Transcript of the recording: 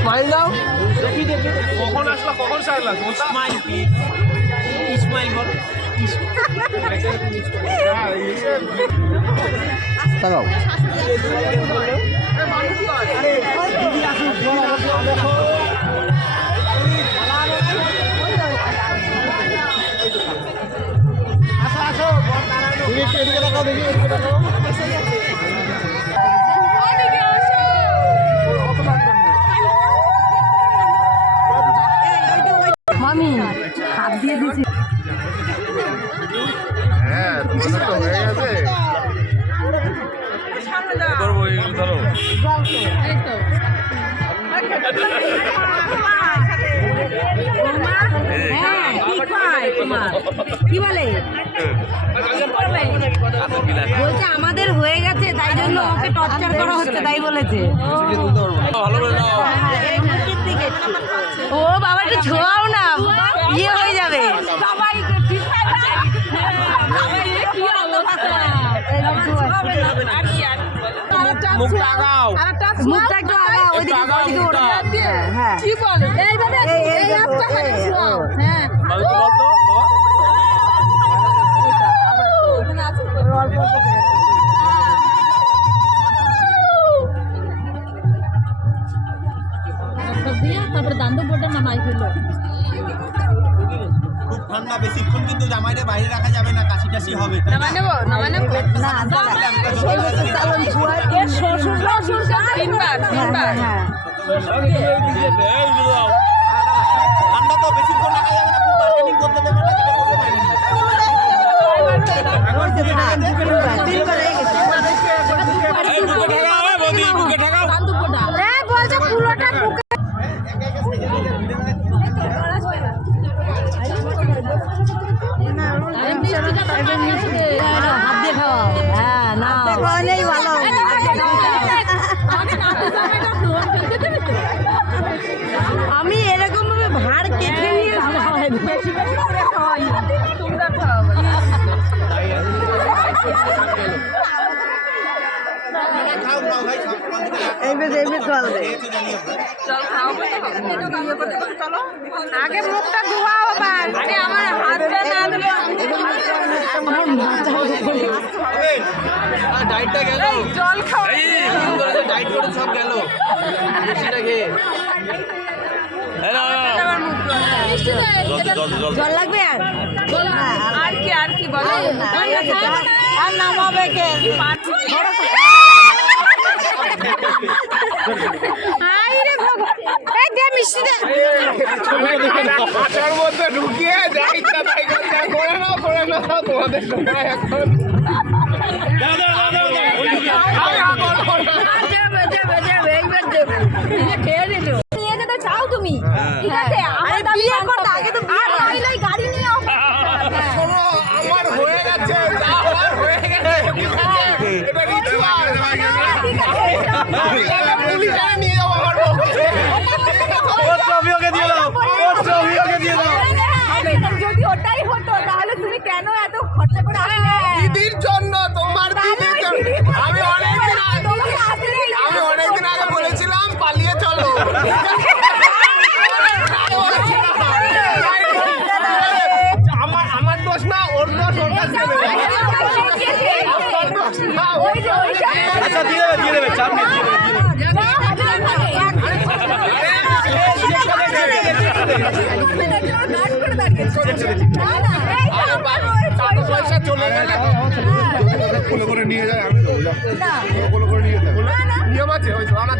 Smile দাও। কখন আসলা? কখন সারলা? স্মাইল প্লিজ স্মাইল বল তাকাও তো হয়ে বলছে আমাদের হয়ে গেছে। তাই জন্য ওকে টর্চার করা হচ্ছে তাই বলেছে ও বাবা, একটু ছোঁয়াও না। ইয়ে হয়ে যাবে। মুখটা আগাও মুখটা একটু ওইদিকে ওইদিকে। হ্যাঁ কি বলে এইভাবে এই, হাতটা। হ্যাঁ। অল্প অল্প। তারপরে দান্দ বোর্ডে নামাই খুব ঠান্ডা বেশিক্ষণ কিন্তু জামাইরে বাইরে রাখা যাবে না কাশি টাশি হবে হ্যাঁ ঠান্ডা তো বেশিক্ষণ রাখা যাবে না খুব বার্গেনিং করতে দেবে না যেটা হয়ে বলছে পুরোটা বুকে আরে মিষ্টিটা তো না মিষ্টি হাত দিয়ে খাওয়াও হ্যাঁ না ভালো। আমি এরকম ভাবে ভাড় কেটে নিয়ে খাওয়াই বেশি বেশি করে খাওয়াই তোমরা খাও খাও খাও ভাই খাও চল আগে মুখটা ধোয়াও আবার। আরে আমার হাতটা না গেল। জল খাও। ডাইট করে সব গেল। বেশিটা খেয়ে। জল লাগবে আর? আর কি আর কি বলো? আর নামাবে কে আইরে ভগবান। এই দে মিষ্টি দে। মাথার মধ্যে ঢুকিয়ে যা ইচ্ছা তাই করে না করে না তোমাদের সময় এখন। আচ্ছা দিয়ে দেবে দিয়ে দেবে চাপ নেই পয়সা চলে গেলে করে নিয়ে যায় আমি করে নিয়ে যাব নিয়ম আছে আমার